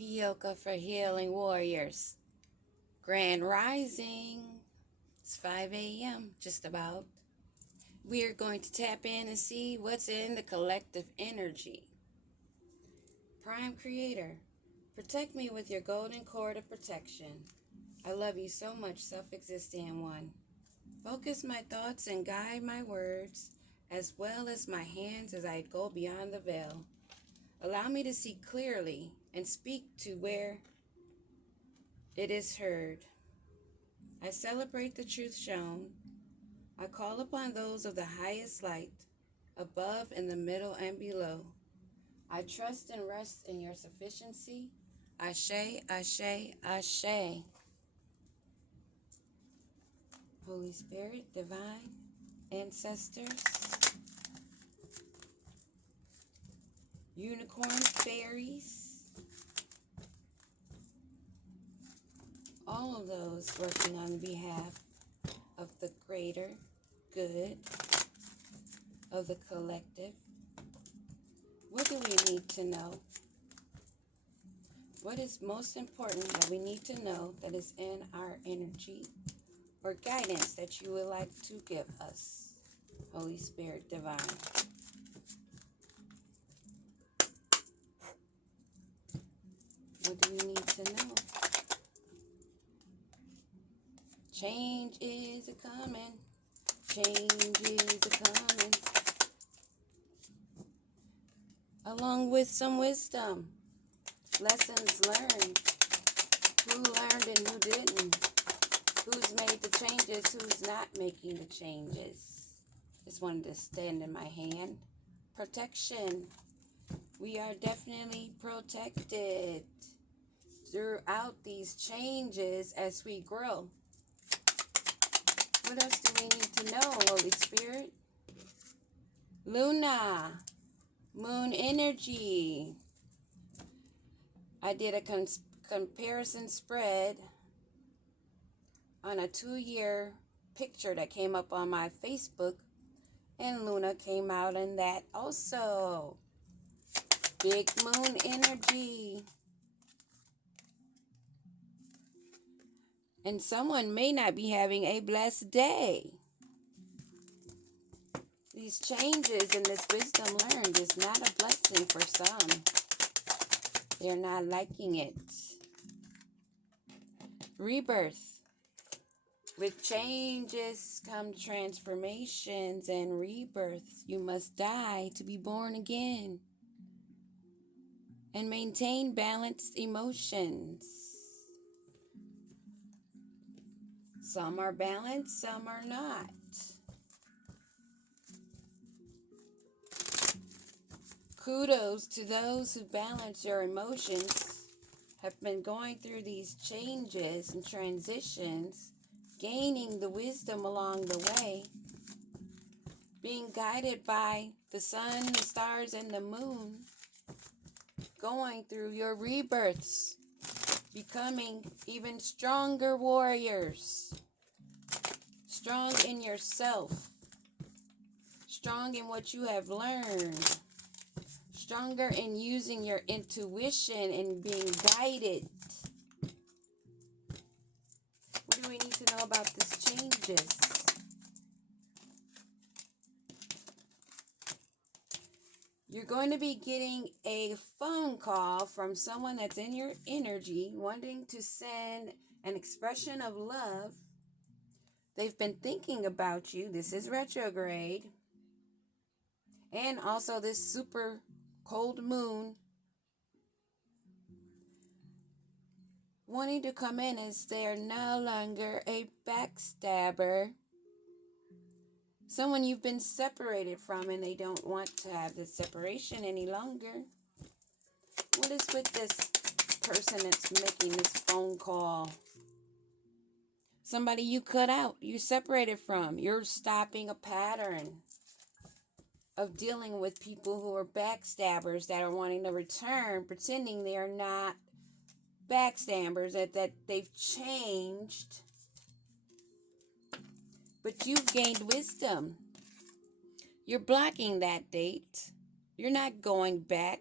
Yoga for Healing Warriors. Grand Rising. It's 5 a.m. just about. We are going to tap in and see what's in the collective energy. Prime Creator, protect me with your golden cord of protection. I love you so much, self-existing one. Focus my thoughts and guide my words, as well as my hands as I go beyond the veil. Allow me to see clearly and speak to where it is heard. I celebrate the truth shown. I call upon those of the highest light, above, in the middle, and below. I trust and rest in your sufficiency. Ashe, Ashe, Ashe. Holy Spirit, divine, ancestors, unicorn fairies, all of those working on behalf of the greater good of the collective. What do we need to know? What is most important that we need to know that is in our energy or guidance that you would like to give us? Holy Spirit divine. What do we need to know? Change is a-coming. Change is a-coming. Along with some wisdom. Lessons learned. Who learned and who didn't? Who's made the changes? Who's not making the changes? Just wanted to stand in my hand. Protection. We are definitely protected throughout these changes as we grow. What else do we need to know, Holy Spirit? Luna. Moon energy. I did a comparison spread on a 2-year picture that came up on my Facebook, and Luna came out in that also. Big moon energy. And someone may not be having a blessed day. These changes and this wisdom learned is not a blessing for some. They're not liking it. Rebirth. With changes come transformations and rebirth. You must die to be born again. And maintain balanced emotions. Some are balanced, some are not. Kudos to those who balance your emotions, have been going through these changes and transitions, gaining the wisdom along the way, being guided by the sun, the stars, and the moon, going through your rebirths, becoming even stronger warriors, strong in yourself, strong in what you have learned, stronger in using your intuition and being guided. What do we need to know about these changes? You're going to be getting a phone call from someone that's in your energy wanting to send an expression of love. They've been thinking about you. This is retrograde. And also this super cold moon wanting to come in as they're no longer a backstabber. Someone you've been separated from and they don't want to have the separation any longer. What is with this person that's making this phone call? Somebody you cut out, you separated from. You're stopping a pattern of dealing with people who are backstabbers that are wanting to return, pretending they are not backstabbers, that they've changed. But you've gained wisdom. You're blocking that date. You're not going back.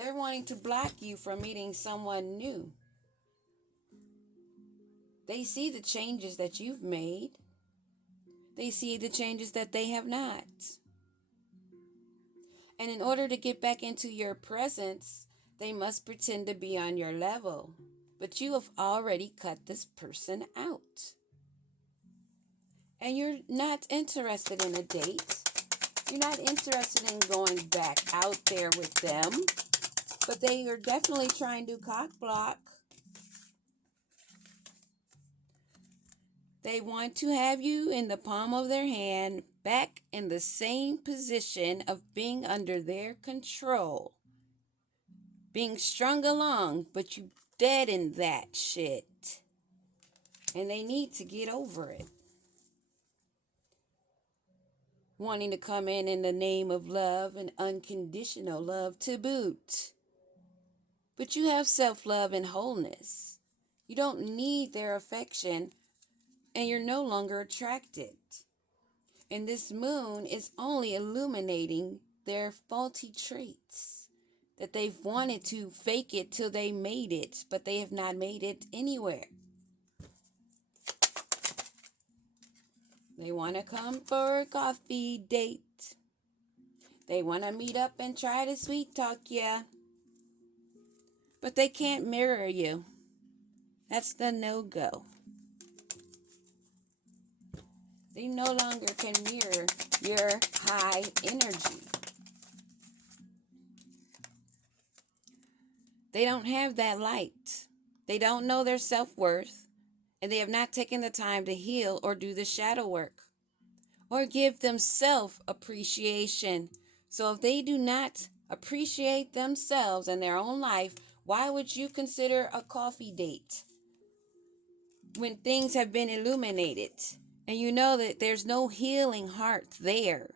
They're wanting to block you from meeting someone new. They see the changes that you've made. They see the changes that they have not. And in order to get back into your presence, they must pretend to be on your level. But you have already cut this person out. And you're not interested in a date. You're not interested in going back out there with them. But they are definitely trying to cock block. They want to have you in the palm of their hand, back in the same position of being under their control. Being strung along, but you dead in that shit. And they need to get over it. Wanting to come in the name of love and unconditional love to boot. But you have self-love and wholeness. You don't need their affection, and you're no longer attracted. And this moon is only illuminating their faulty traits. That they've wanted to fake it till they made it, but they have not made it anywhere. They want to come for a coffee date. They want to meet up and try to sweet talk you. But they can't mirror you. That's the no-go. They no longer can mirror your high energy. They don't have that light. They don't know their self-worth. And they have not taken the time to heal or do the shadow work. Or give themselves appreciation. So if they do not appreciate themselves and their own life, why would you consider a coffee date? When things have been illuminated. And you know that there's no healing heart there.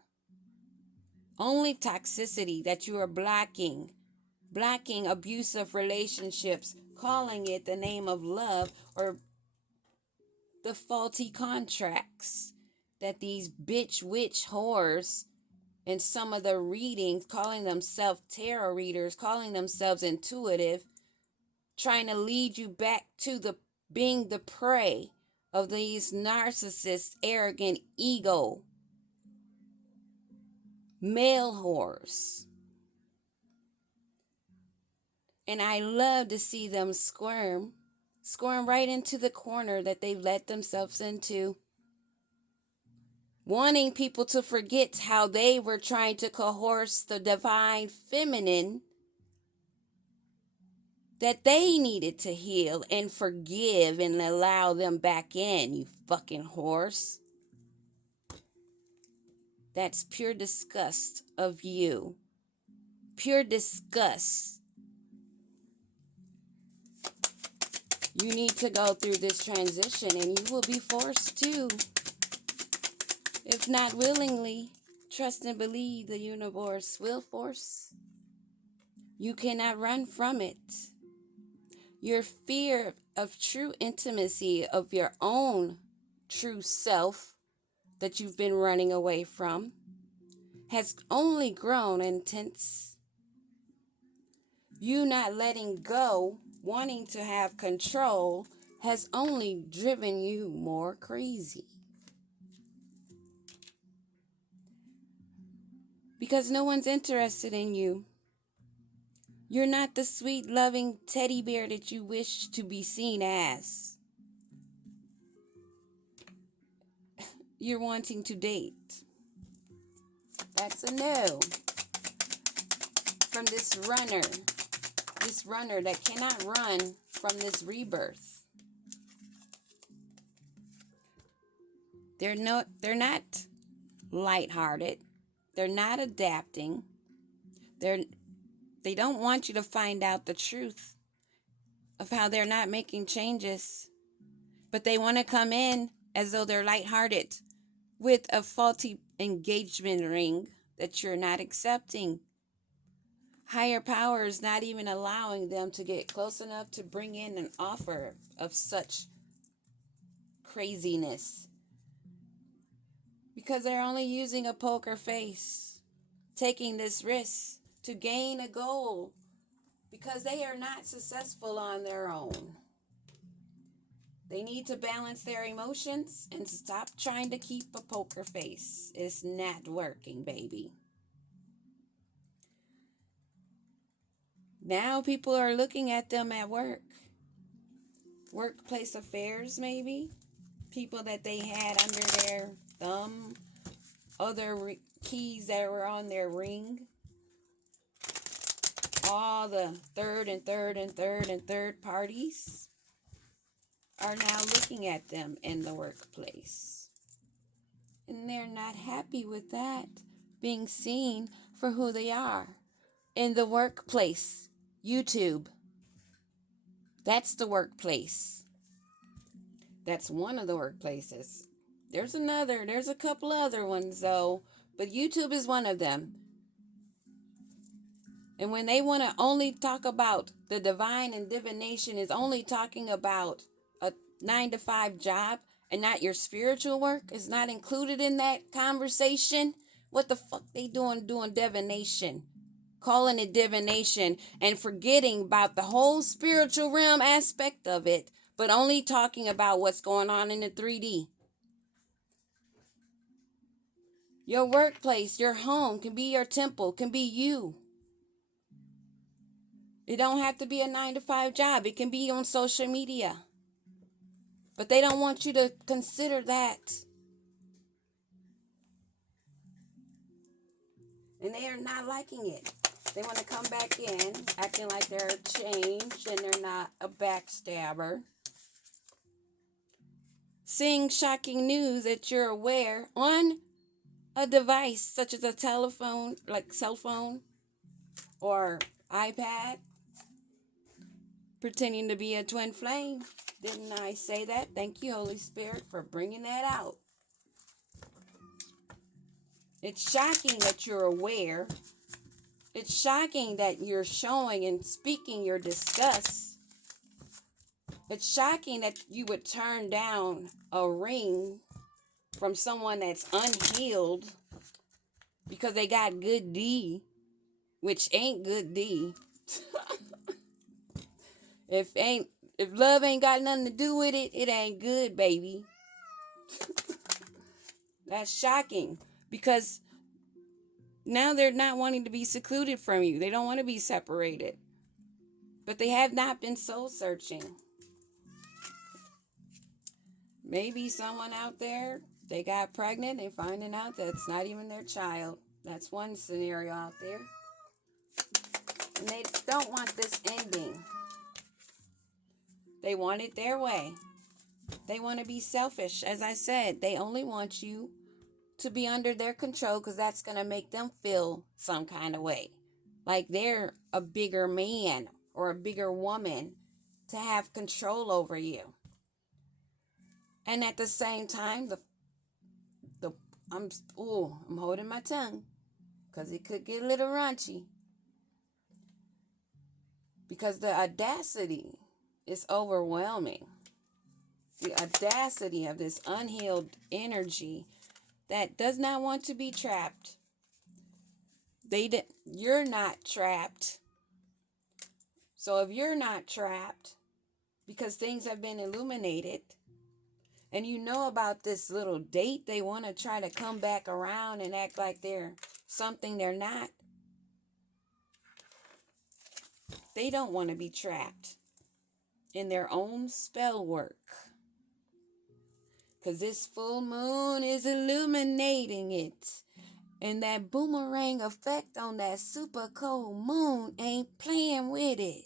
Only toxicity that you are blocking. Blocking abusive relationships. Calling it the name of love or the faulty contracts that these bitch witch whores and some of the readings, calling themselves tarot readers, calling themselves intuitive, trying to lead you back to the being the prey of these narcissists, arrogant ego, male whores. And I love to see them squirm right into the corner that they've let themselves into. Wanting people to forget how they were trying to coerce the divine feminine that they needed to heal and forgive and allow them back in, you fucking horse. That's pure disgust of you. Pure disgust. You need to go through this transition and you will be forced to. If not willingly, trust and believe the universe will force. You cannot run from it. Your fear of true intimacy of your own true self that you've been running away from has only grown intense. You not letting go, wanting to have control, has only driven you more crazy. Because no one's interested in you. You're not the sweet, loving teddy bear that you wish to be seen as. You're wanting to date. That's a no. From this runner that cannot run from this rebirth. They're not lighthearted. They're not adapting. They don't want you to find out the truth of how they're not making changes. But they want to come in as though they're lighthearted with a faulty engagement ring that you're not accepting. Higher power is not even allowing them to get close enough to bring in an offer of such craziness. Because they're only using a poker face, taking this risk to gain a goal because they are not successful on their own. They need to balance their emotions and stop trying to keep a poker face. It's not working, baby. Now people are looking at them at work. Workplace affairs, maybe. People that they had under their thumb. Other keys that were on their ring. All the third parties are now looking at them in the workplace. And they're not happy with that, being seen for who they are. In the workplace, YouTube. That's the workplace. That's one of the workplaces. There's a couple other ones though, but YouTube is one of them. And when they want to only talk about the divine and divination is only talking about a 9-to-5 job and not your spiritual work is not included in that conversation. What the fuck they doing divination? Calling it divination and forgetting about the whole spiritual realm aspect of it, but only talking about what's going on in the 3D. Your workplace, your home can be your temple, can be you. It don't have to be a 9-to-5 job. It can be on social media. But they don't want you to consider that. And they are not liking it. They want to come back in, acting like they're changed and they're not a backstabber. Seeing shocking news that you're aware on a device such as a telephone, like cell phone or iPad, pretending to be a twin flame. Didn't I say that? Thank you, Holy Spirit, for bringing that out. It's shocking that you're aware. It's shocking that you're showing and speaking your disgust. It's shocking that you would turn down a ring from someone that's unhealed because they got good D, which ain't good D. If love ain't got nothing to do with it, it ain't good, baby. That's shocking because now they're not wanting to be secluded from you. They don't want to be separated. But they have not been soul searching. Maybe someone out there, they got pregnant, they finding out that it's not even their child. That's one scenario out there. And they don't want this ending. They want it their way. They want to be selfish. As I said, they only want you to be under their control because that's going to make them feel some kind of way. Like they're a bigger man or a bigger woman to have control over you. And at the same time, I'm holding my tongue because it could get a little raunchy. Because the audacity is overwhelming. The audacity of this unhealed energy that does not want to be trapped. You're not trapped. So if you're not trapped, because things have been illuminated, and you know about this little date, they want to try to come back around and act like they're something they're not. They don't want to be trapped in their own spell work. Because this full moon is illuminating it. And that boomerang effect on that super cold moon ain't playing with it.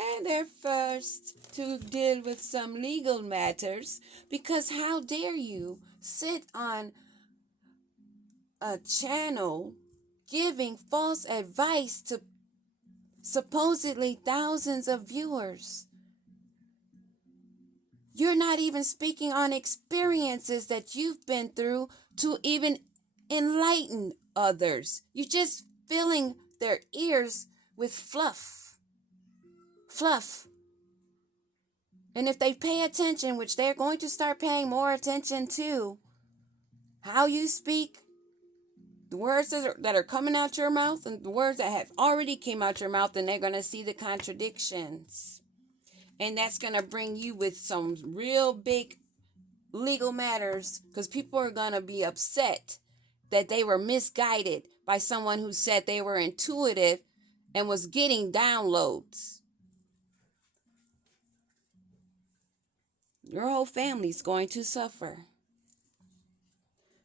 And they're first to deal with some legal matters. Because how dare you sit on a channel giving false advice to supposedly thousands of viewers. You're not even speaking on experiences that you've been through to even enlighten others. You're just filling their ears with fluff. Fluff. And if they pay attention, which they're going to start paying more attention to, how you speak, The words that are coming out your mouth and the words that have already came out your mouth, and they're going to see the contradictions. And that's going to bring you with some real big legal matters, because people are going to be upset that they were misguided by someone who said they were intuitive and was getting downloads. Your whole family's going to suffer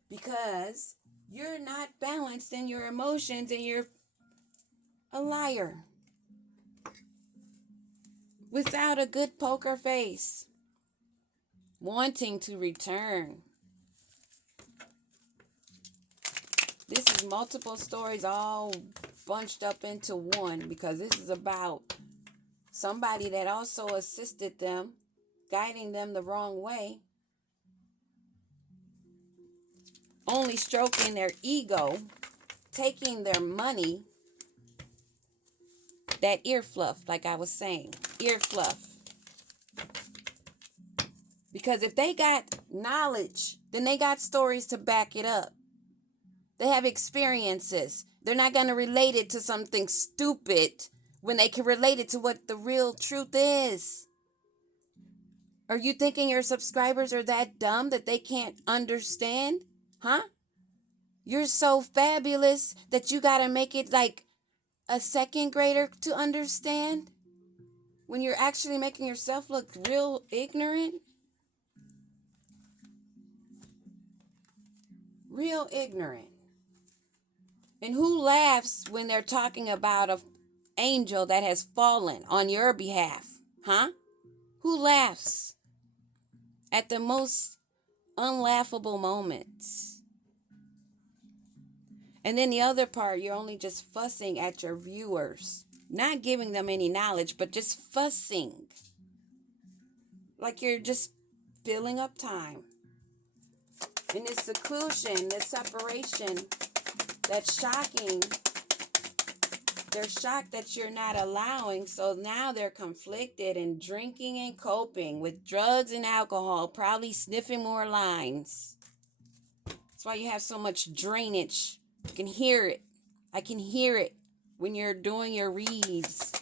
because you're not balanced in your emotions and you're a liar without a good poker face, wanting to return. This is multiple stories all bunched up into one, because this is about somebody that also assisted them, guiding them the wrong way, only stroking their ego, taking their money, that ear fluff, like I was saying, ear fluff. Because if they got knowledge, then they got stories to back it up. They have experiences. They're not going to relate it to something stupid when they can relate it to what the real truth is. Are you thinking your subscribers are that dumb that they can't understand? Huh? You're so fabulous that you got to make it like a second grader to understand, when you're actually making yourself look real ignorant? Real ignorant. And who laughs when they're talking about an angel that has fallen on your behalf? Huh? Who laughs at the most unlaughable moments? And then the other part, you're only just fussing at your viewers, not giving them any knowledge, but just fussing. Like you're just filling up time. And this seclusion, this separation, that's shocking. They're shocked that you're not allowing, so now they're conflicted and drinking and coping with drugs and alcohol, probably sniffing more lines. That's why you have so much drainage. You can hear it. I can hear it when you're doing your reads.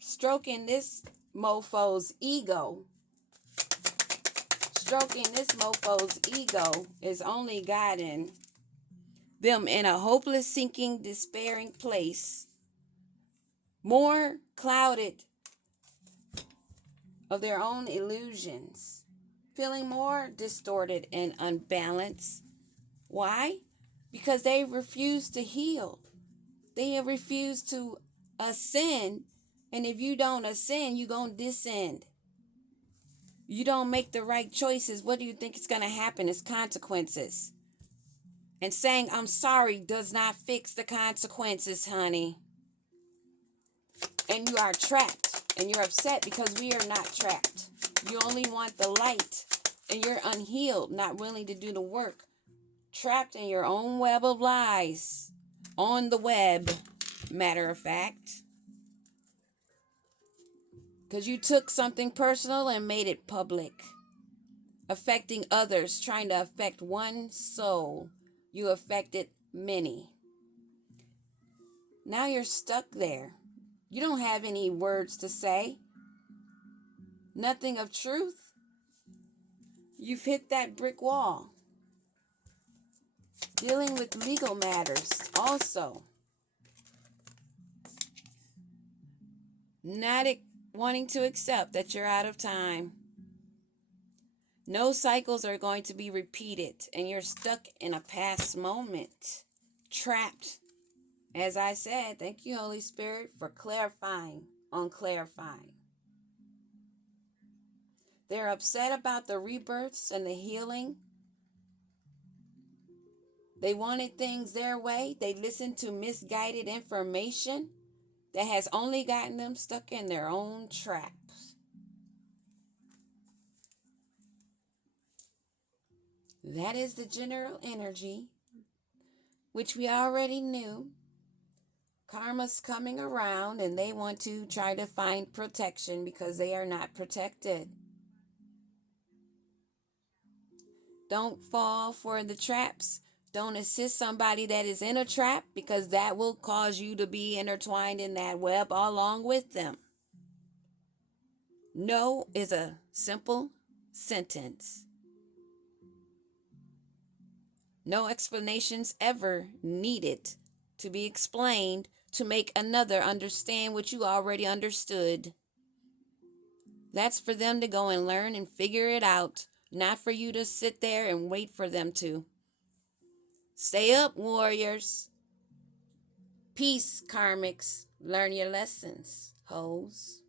Stroking this mofo's ego. Stroking this mofo's ego is only guiding them in a hopeless, sinking, despairing place, more clouded of their own illusions, feeling more distorted and unbalanced. Why? Because they refuse to heal. They have refused to ascend, and if you don't ascend, you're going to descend. You don't make the right choices, what do you think is going to happen? It's consequences. And saying I'm sorry does not fix the consequences, honey. And you are trapped. And you're upset because we are not trapped. You only want the light. And you're unhealed, not willing to do the work. Trapped in your own web of lies. On the web, matter of fact. Because you took something personal and made it public. Affecting others, trying to affect one soul. You affected many. Now you're stuck there. You don't have any words to say. Nothing of truth. You've hit that brick wall. Dealing with legal matters also. Not wanting to accept that you're out of time. No cycles are going to be repeated, and you're stuck in a past moment. Trapped. As I said, thank you, Holy Spirit, for clarifying on clarifying. They're upset about the rebirths and the healing. They wanted things their way. They listened to misguided information that has only gotten them stuck in their own traps. That is the general energy, which we already knew. Karma's coming around, and they want to try to find protection because they are not protected. Don't fall for the traps. Don't assist somebody that is in a trap, because that will cause you to be intertwined in that web along with them. No is a simple sentence. No explanations ever needed to be explained to make another understand what you already understood. That's for them to go and learn and figure it out, not for you to sit there and wait for them to. Stay up, warriors. Peace, karmics. Learn your lessons, hoes.